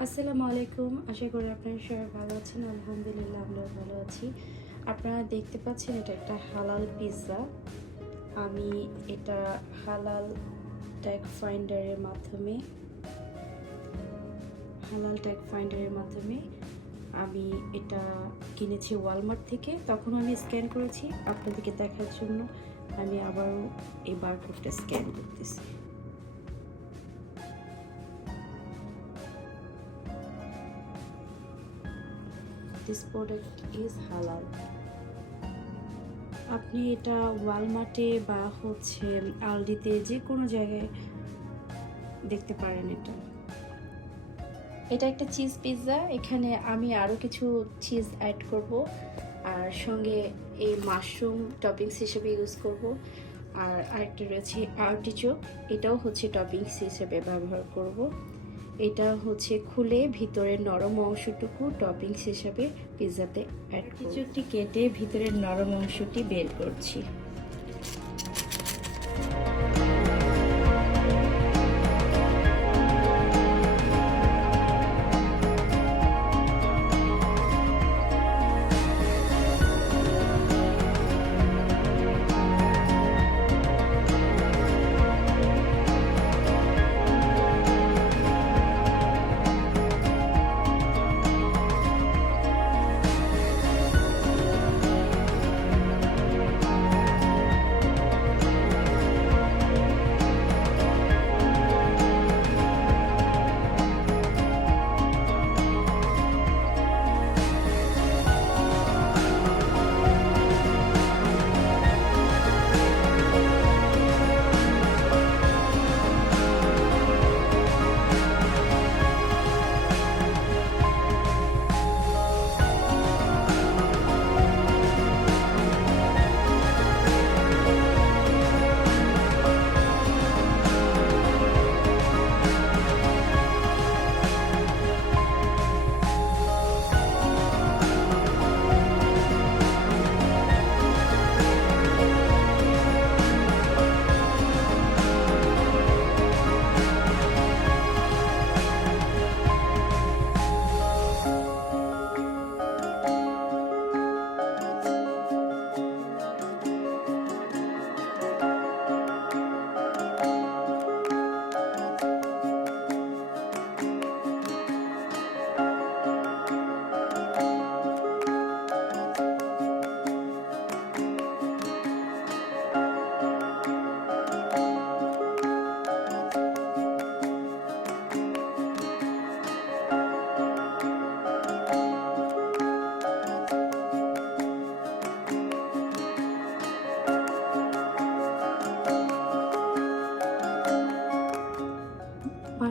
আসসালামু আলাইকুম। আশা করি আপনারা সবাই ভালো আছেন। আলহামদুলিল্লাহ, আমরাও ভালো আছি। আপনারা দেখতে পাচ্ছেন এটা একটা হালাল পিৎজা আমি এটা হালাল ট্যাগ ফাইন্ডারের মাধ্যমে, হালাল ট্যাগ ফাইন্ডারের মাধ্যমে আমি এটা কিনেছি ওয়ালমার্ট থেকে। তখন আমি স্ক্যান করেছি। আপনাদেরকে দেখার জন্য আমি আবারও এই বারকোডটা স্ক্যান করতেছি। This product is halal. আপনি এটা ওয়ালমার্টে বা হচ্ছে আলডিতে যে কোনো জায়গায় দেখতে পারেন এটা। এটা একটা চিজ পিৎজা এখানে আমি আরও কিছু চিজ অ্যাড করব আর সঙ্গে এই মাশরুম টপিংস হিসেবে ইউজ করব। আর আরেকটা রয়েছে আর্টিচোক এটাও হচ্ছে টপিংস হিসেবে ব্যবহার করব। এটা হচ্ছে খুলে ভিতরের নরম অংশটুকু টপিংস হিসাবে পিৎজাতে অ্যাড কিছুটি কেটে ভিতরের নরম অংশটি বের করছি।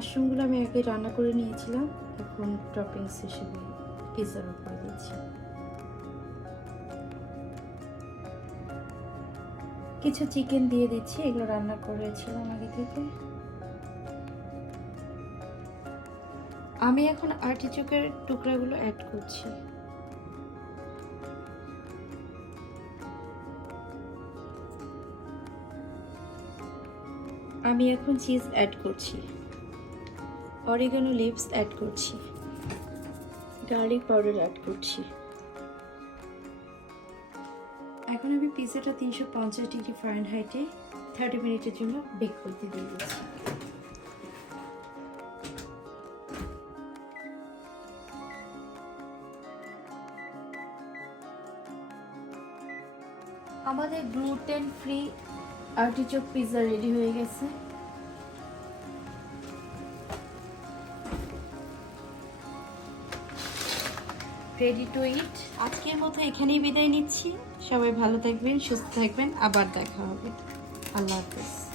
মাশরুমগুলো আমি আগে রান্না করে নিয়েছিলাম। এখন টপিংস হিসেবে পিৎজার উপরে দিচ্ছি। কিছু চিকেন দিয়ে দিচ্ছি, এগুলো রান্না করেছিলাম আগে থেকে। আমি এখন আর্টিচোকের টুকরাগুলো অ্যাড করছি। আমি এখন চিজ অ্যাড করছি। অরিগানো লিভস অ্যাড করছি। গার্লিক পাউডার অ্যাড করছি। এখন আমি পিৎজাটা তিনশো পঞ্চাশ ডিগ্রি ফারেনহাইটে থার্টি মিনিটের জন্য বেক করতে দিয়ে দিচ্ছি। আমাদের gluten free artichoke pizza ready হয়ে গেছে। রেডি টু ইট আজকের মতো এখানেই বিদায় নিচ্ছি। সবাই ভালো থাকবেন, সুস্থ থাকবেন। আবার দেখা হবে। আল্লাহ হাফেজ।